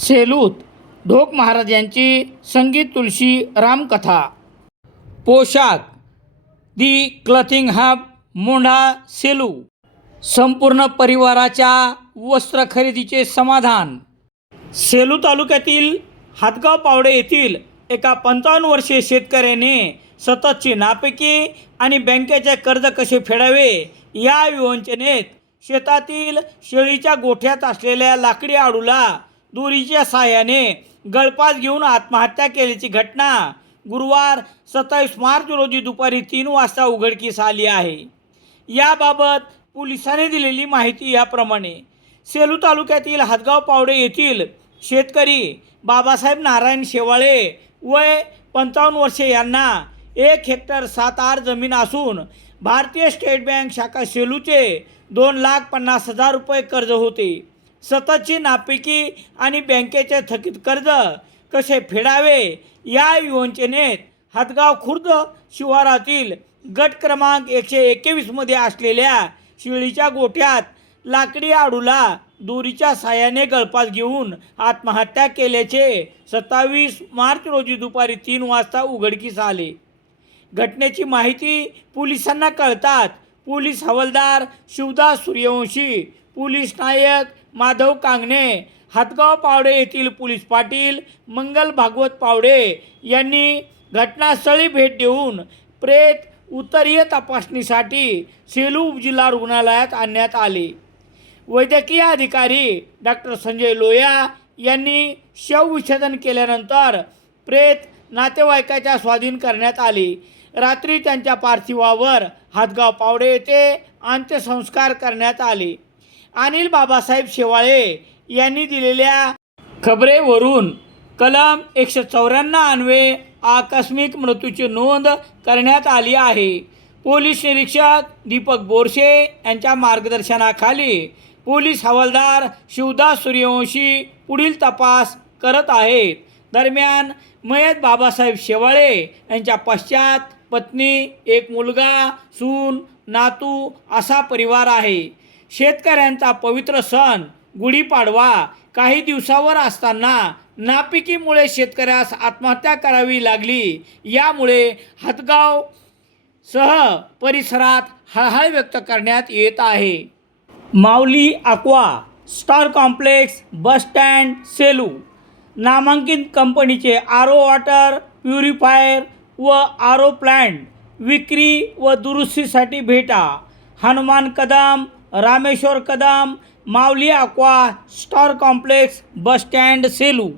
सेलूत ढोक महाराज यांची संगीत तुलसी रामकथा. पोशाख दी क्लथिंग हब मोंढा सेलू. संपूर्ण परिवाराच्या वस्त्र खरेदीचे समाधान. सेलू तालुक्यातील हातगाव पावडे येथील एका पंचावन्न वर्षीय शेतकऱ्याने सततची नापिकी आणि बँकेचे कर्ज कसे फेडावे या विवंचनेत शेतातील शेळीच्या गोठ्यात असलेल्या लाकडी आडूला दोरीच्या सहाय्याने गळपास घेऊन आत्महत्या केल्याची घटना. गुरुवार सत्तावीस मार्च रोजी दुपारी तीन वाजता उघडकीस आली आहे. याबाबत पोलिसांनी दिलेली माहिती याप्रमाणे. सेलू तालुक्यातील हातगाव पावडे येथील शेतकरी बाबासाहेब नारायण शेवाळे वय पंचावन्न वर्षे यांना एक हेक्टर सात आठ जमीन असून भारतीय स्टेट बँक शाखा सेलूचे दोन लाख पन्नास हजार रुपये कर्ज होते. सततची नापिकी आणि बँकेचे थकीत कर्ज कसे फेडावे या योजनेत हातगाव खुर्द शिवारातील गट क्रमांक एकशे एकवीसमध्ये असलेल्या शिळीच्या गोठ्यात लाकडी आडूला दोरीच्या साह्याने गळपास घेऊन आत्महत्या केल्याचे सत्तावीस मार्च रोजी दुपारी तीन वाजता उघडकीस आले. घटनेची माहिती पोलिसांना कळतात पोलीस हवालदार शिवदास सूर्यवंशी पोलीस नायक माधव कांगणे हातगाव पावडे येथील पोलीस पाटील मंगल भागवत पावडे यांनी घटनास्थळी भेट देऊन प्रेत उत्तरीय तपासणीसाठी सेलू उपजिल्हा रुग्णालयात आणण्यात आले. वैद्यकीय अधिकारी डॉक्टर संजय लोया यांनी शवविच्छेदन केल्यानंतर प्रेत नातेवाईकाच्या स्वाधीन करण्यात आले. रात्री त्यांच्या पार्थिवावर हातगाव पावडे येथे अंत्यसंस्कार करण्यात आले. अनिल बाबासाहेब शेवाळे यांनी दिलेल्या खबरेवरून कलम एकशे चौऱ्याण्णव अन्वे आकस्मिक मृत्यूची नोंद करण्यात आली आहे. पोलीस निरीक्षक दीपक बोरशे यांच्या मार्गदर्शनाखाली पोलीस हवालदार शिवदास सूर्यवंशी पुढील तपास करत आहेत. दरम्यान मयत बाबासाहेब शेवाळे यांच्या पश्चात पत्नी एक मुलगा सून नातू असा परिवार आहे. शेतकऱ्यांचा पवित्र सण गुढीपाडवा काही दिवसावर असताना नापिकीमुळे शेतकऱ्यास आत्महत्या करावी लागली. यामुळे हदगाव सह परिसरात हळहळ व्यक्त करण्यात येत आहे. Mauli aqua star complex bus stand Selu. नामांकित कंपनीचे आर ओ वॉटर प्युरिफायर व आरो प्लॅन्ट विक्री व दुरुस्तीसाठी भेटा. Hanuman Kadam Rameshwar Kadam Mauli aqua star complex bus stand Selu.